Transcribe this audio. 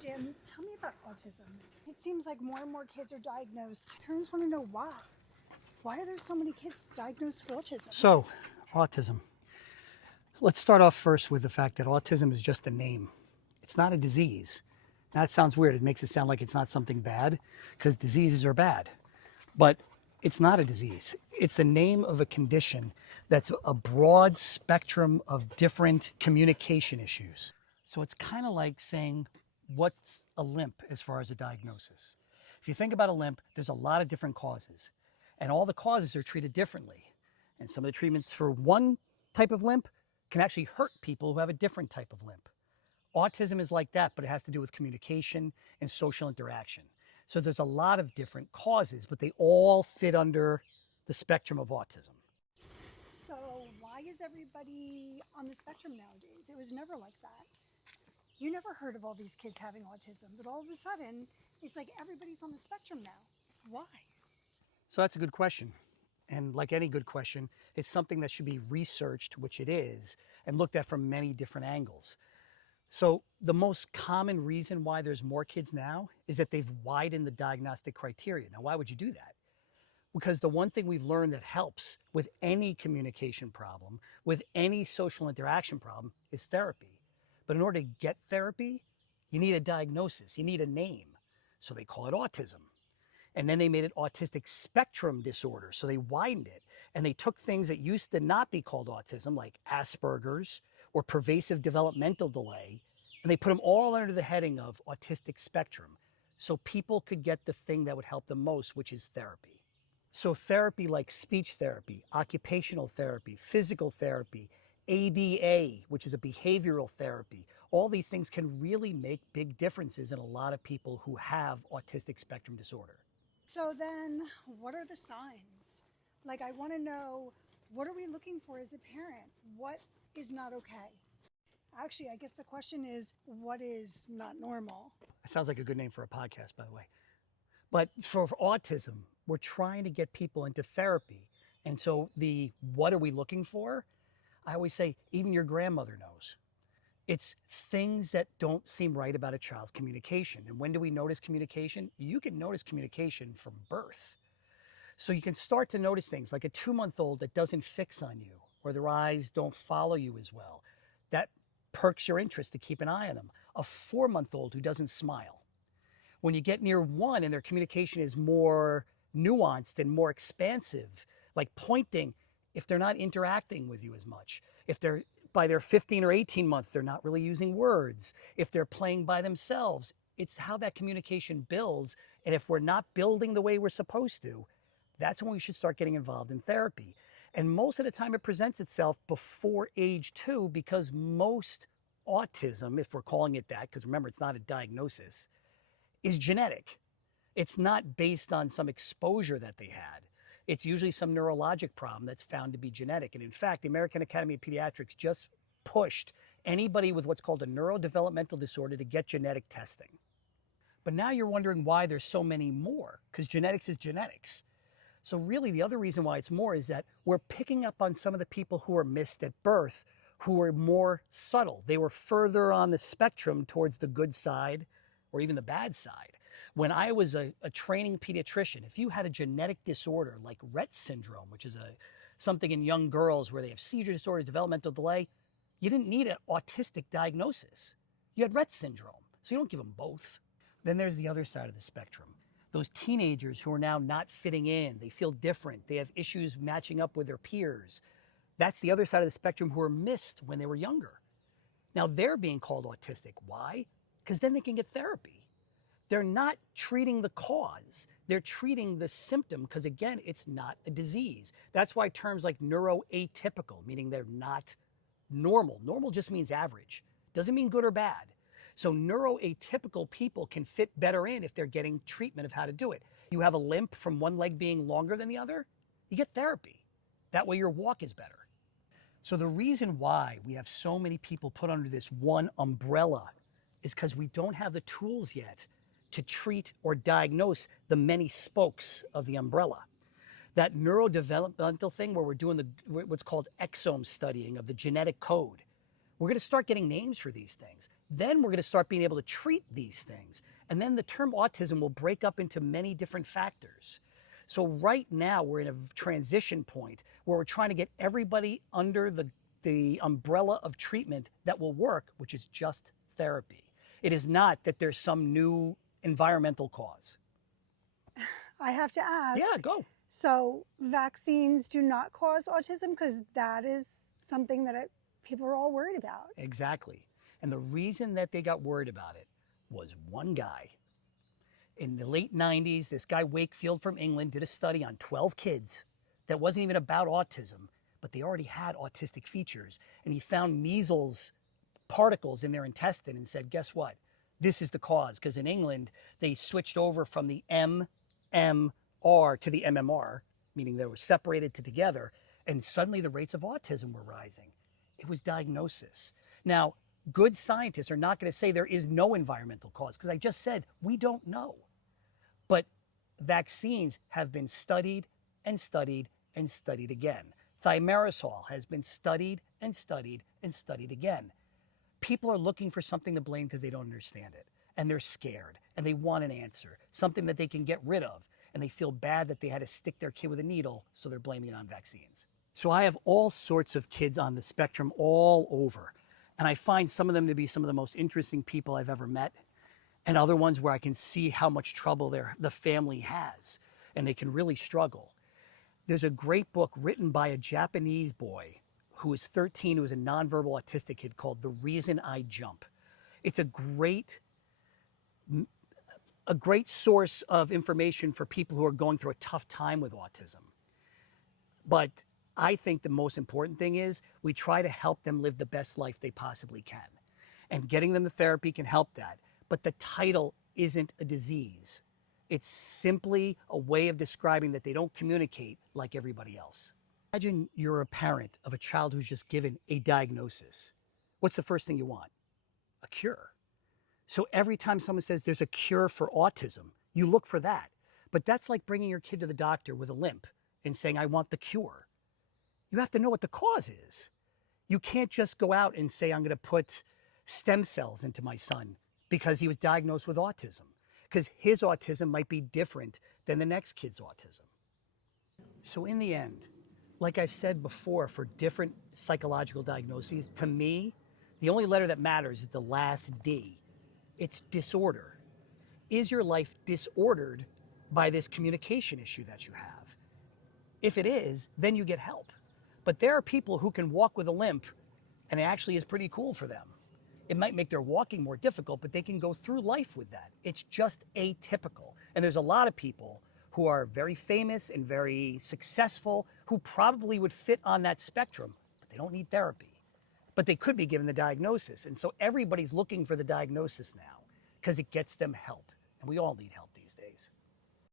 Jim, tell me about autism. It seems like more and more kids are diagnosed. Parents want to know why. Why are there so many kids diagnosed with autism? So, autism. Let's start off first with the fact that autism is just a name. It's not a disease. Now, that sounds weird. It makes it sound like it's not something bad because diseases are bad. But it's not a disease. It's a name of a condition that's a broad spectrum of different communication issues. So it's kind of like saying, what's a limp as far as a diagnosis? If you think about a limp, there's a lot of different causes, and all the causes are treated differently. And some of the treatments for one type of limp can actually hurt people who have a different type of limp. Autism is like that, but it has to do with communication and social interaction. So there's a lot of different causes, but they all fit under the spectrum of autism. So, why is everybody on the spectrum nowadays? It was never like that. You never heard of all these kids having autism, but all of a sudden, it's like everybody's on the spectrum now. Why? So that's a good question. And like any good question, it's something that should be researched, which it is, and looked at from many different angles. So the most common reason why there's more kids now is that they've widened the diagnostic criteria. Now, why would you do that? Because the one thing we've learned that helps with any communication problem, with any social interaction problem, is therapy. But in order to get therapy, you need a diagnosis, you need a name. So they call it autism. And then they made it autistic spectrum disorder. So they widened it. And they took things that used to not be called autism, like Asperger's or pervasive developmental delay, and they put them all under the heading of autistic spectrum. So people could get the thing that would help them most, which is therapy. So therapy like speech therapy, occupational therapy, physical therapy, ABA, which is a behavioral therapy, all these things can really make big differences in a lot of people who have autistic spectrum disorder. So, then what are the signs? Like, I want to know, what are we looking for as a parent? What is not okay? Actually, I guess the question is, what is not normal? That sounds like a good name for a podcast, by the way. But for autism, we're trying to get people into therapy. And so the what are we looking for? I always say, even your grandmother knows. It's things that don't seem right about a child's communication. And when do we notice communication? You can notice communication from birth. So you can start to notice things like a 2-month-old that doesn't fix on you, or their eyes don't follow you as well. That perks your interest to keep an eye on them. A 4-month-old who doesn't smile. When you get near 1 and their communication is more nuanced and more expansive, like pointing, if they're not interacting with you as much, if they're by their 15 or 18 months, they're not really using words, if they're playing by themselves, it's how that communication builds. And if we're not building the way we're supposed to, that's when we should start getting involved in therapy. And most of the time it presents itself before age 2 because most autism, if we're calling it that, because remember, it's not a diagnosis, is genetic. It's not based on some exposure that they had. It's usually some neurologic problem that's found to be genetic. And in fact, the American Academy of Pediatrics just pushed anybody with what's called a neurodevelopmental disorder to get genetic testing. But now you're wondering why there's so many more, because genetics is genetics. So really the other reason why it's more is that we're picking up on some of the people who were missed at birth, who were more subtle. They were further on the spectrum towards the good side or even the bad side. When I was a training pediatrician, if you had a genetic disorder like Rett syndrome, which is something in young girls where they have seizure disorders, developmental delay, you didn't need an autistic diagnosis. You had Rett syndrome, so you don't give them both. Then there's the other side of the spectrum. Those teenagers who are now not fitting in, they feel different, they have issues matching up with their peers. That's the other side of the spectrum who are missed when they were younger. Now they're being called autistic. Why? Because then they can get therapy. They're not treating the cause. They're treating the symptom because, again, it's not a disease. That's why terms like neuroatypical, meaning they're not normal. Normal just means average. Doesn't mean good or bad. So neuroatypical people can fit better in if they're getting treatment of how to do it. You have a limp from one leg being longer than the other, you get therapy. That way your walk is better. So the reason why we have so many people put under this one umbrella is because we don't have the tools yet to treat or diagnose the many spokes of the umbrella. That neurodevelopmental thing where we're doing what's called exome studying of the genetic code, we're going to start getting names for these things. Then we're going to start being able to treat these things. And then the term autism will break up into many different factors. So right now we're in a transition point where we're trying to get everybody under the umbrella of treatment that will work, which is just therapy. It is not that there's some new environmental cause. I have to ask. Yeah, go. So vaccines do not cause autism, because that is something that people are all worried about. Exactly. And the reason that they got worried about it was one guy. In the late 90s, this guy Wakefield from England did a study on 12 kids that wasn't even about autism, but they already had autistic features. And he found measles particles in their intestine and said, guess what? This is the cause. Because in England, they switched over from the MMR to the MMR, meaning they were separated together, and suddenly the rates of autism were rising. It was diagnosis. Now, good scientists are not going to say there is no environmental cause, because I just said we don't know. But vaccines have been studied and studied and studied again. Thimerosal has been studied and studied and studied again. People are looking for something to blame because they don't understand it. And they're scared. And they want an answer. Something that they can get rid of. And they feel bad that they had to stick their kid with a needle, so they're blaming it on vaccines. So I have all sorts of kids on the spectrum all over. And I find some of them to be some of the most interesting people I've ever met. And other ones where I can see how much trouble the family has. And they can really struggle. There's a great book written by a Japanese boy who was 13, who was a nonverbal autistic kid, called The Reason I Jump. It's a great source of information for people who are going through a tough time with autism. But I think the most important thing is we try to help them live the best life they possibly can. And getting them to therapy can help that. But the title isn't a disease. It's simply a way of describing that they don't communicate like everybody else. Imagine you're a parent of a child who's just given a diagnosis. What's the first thing you want? A cure. So every time someone says there's a cure for autism, you look for that. But that's like bringing your kid to the doctor with a limp and saying, I want the cure. You have to know what the cause is. You can't just go out and say, I'm going to put stem cells into my son because he was diagnosed with autism, because his autism might be different than the next kid's autism. So in the end, like I've said before, for different psychological diagnoses, to me, the only letter that matters is the last D. It's disorder. Is your life disordered by this communication issue that you have? If it is, then you get help. But there are people who can walk with a limp, and it actually is pretty cool for them. It might make their walking more difficult, but they can go through life with that. It's just atypical. And there's a lot of people who are very famous and very successful who probably would fit on that spectrum, but they don't need therapy. But they could be given the diagnosis. And so everybody's looking for the diagnosis now because it gets them help. And we all need help these days.